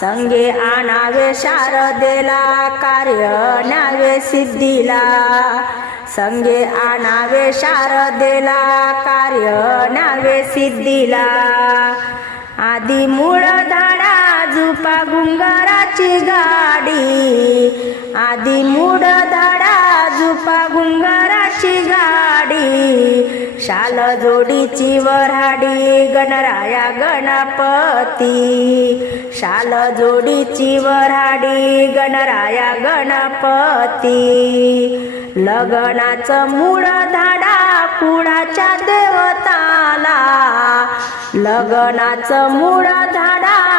संगे आणावे शारदेला कार्य न्यावे सिद्धीला. संगे आणावे शारदेला कार्य न्यावे सिद्धीला. आधी मूळ धाडा झुपा गुंगाराची गाडी. आधी मूळ धाडा शाल जोडीची वराडी गणराया गणपती. शाल जोडीची वराडी गणराया गणपती. लग्नाचं मूळ धाडा कुळाच्या देवताला. लग्नाचं मूळ धाडा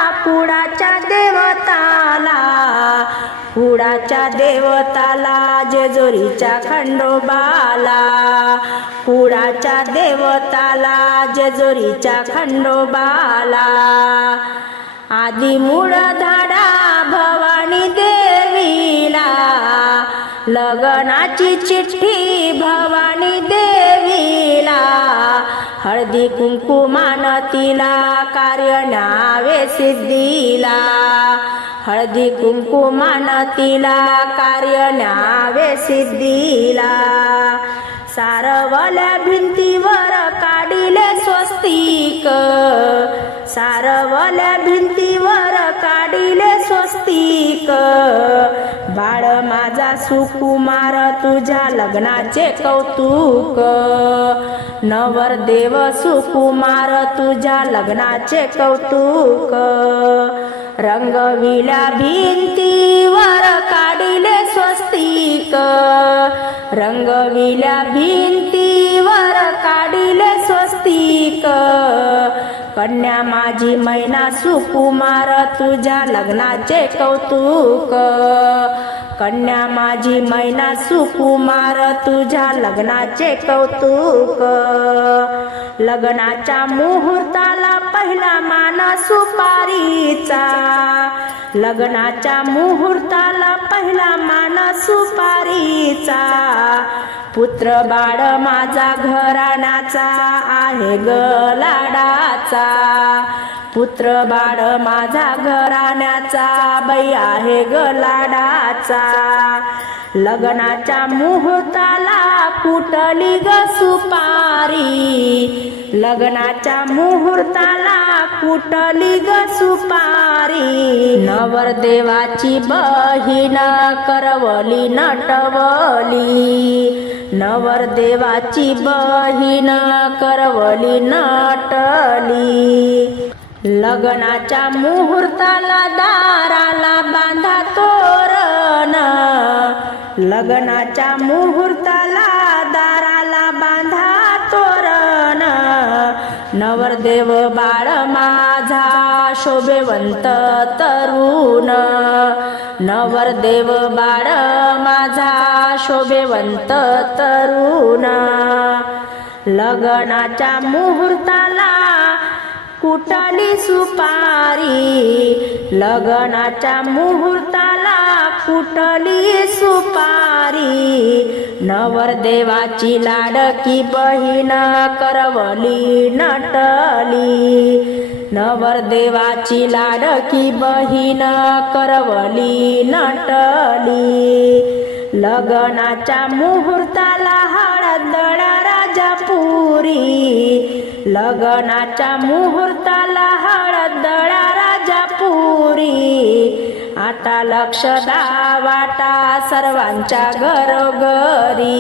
कुडाच्या देवताला जेजुरीच्या खंडोबाला. कुडाच्या देवताला जेजुरीच्या खंडोबाला. आधी मूळ धाडा भवानी देवीला. लग्नाची चिठ्ठी भवानी देवीला. हळदी कुंकुमान तिला कार्य नावे सिद्धीला. हळदी कुंकुमान तिला कार्य न्यावे सिद्धीला. सारवल्या भिंतीवर काढिले स्वस्तिक. सारवल्या भिंतीवर काढिले स्वस्तिक. बाळ माझा सुकुमार तुझ्या लग्नाचे कौतुक. नवरदेव सुकुमार तुझ्या लग्नाचे कौतुक. रंगविल्या भिंतीवर काढिले स्वस्तिक. रंगविल्या भिंतीवर काढिले स्वस्तिक. कन्या माझी मैना सुकुमार तुझ्या लग्नाचे कौतुक. कन्या माझी मैना सुकुमार तुझ्या लग्नाचे कौतुक. लग्नाच्या मुहूर्ताला पहिला माना सुपारीचा. लग्नाच्या मुहूर्ताला पहिला माना सुपारीचा. पुत्र बाळ माझा घराण्याचा आहे गलाडाचा. पुत्र बाळ माझा घराण्याचा बाई आहे गलाडाचा लग्नाच्या मुहूर्ताला फुटली ग सुपारी. लग्नाच्या मुहूर्ताला कुटली ग सुपारी. नवरदेवाची बहीण करवली नटवली. नवरदेवाची बहीण करवली नटली. लग्नाच्या मुहूर्ताला दाराला बांधा तोरण. लग्नाच्या मुहूर्ताला दाराला बांधा तोरण. नवरदेव बाळ माझा शोभेवंत तरुण. नवरदेव बाळ माझा शोभेवंत तरुण. लग्नाच्या मुहूर्ताला कुटाली सुपारी. लग्नाच्या मुहूर्ताला कुटली सुपारी. नवरदेवाची लाडकी बहीण करवली नटली. नवरदेवाची लाडकी बहीण करवली नटली. लग्नाच्या मुहूर्ताला लग्नाच्या पुरी लग्नाच्या मुहूर्ताला हळदळा राजापुरी. आता लक्ष वाटा सर्वांच्या घरोघरी.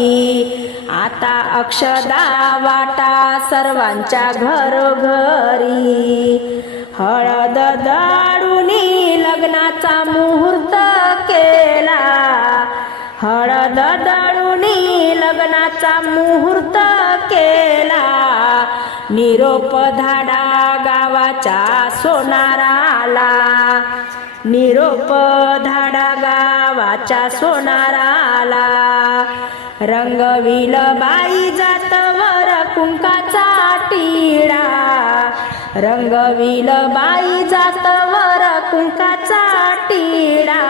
आता अक्षदा वाटा सर्वांच्या घरोघरी. हळद दाडूनी लग्नाचा मुहूर्त केला. हळद दाडूनी लग्नाचा मुहूर्त केला. निरोप धाडा गावाचा सोनाराला. निरोप धाडा गावाचा सोनाराला. रंगविल बाई जातवर कुंकाचा टिळा रंगविल बाई जातवर कुंकाचा टिळा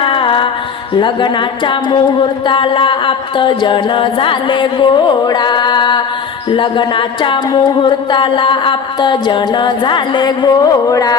लग्नाच्या मुहूर्ताला आप्त जन झाले गोडा. लग्नाच्या मुहूर्ताला आप्त जन झाले गोळा.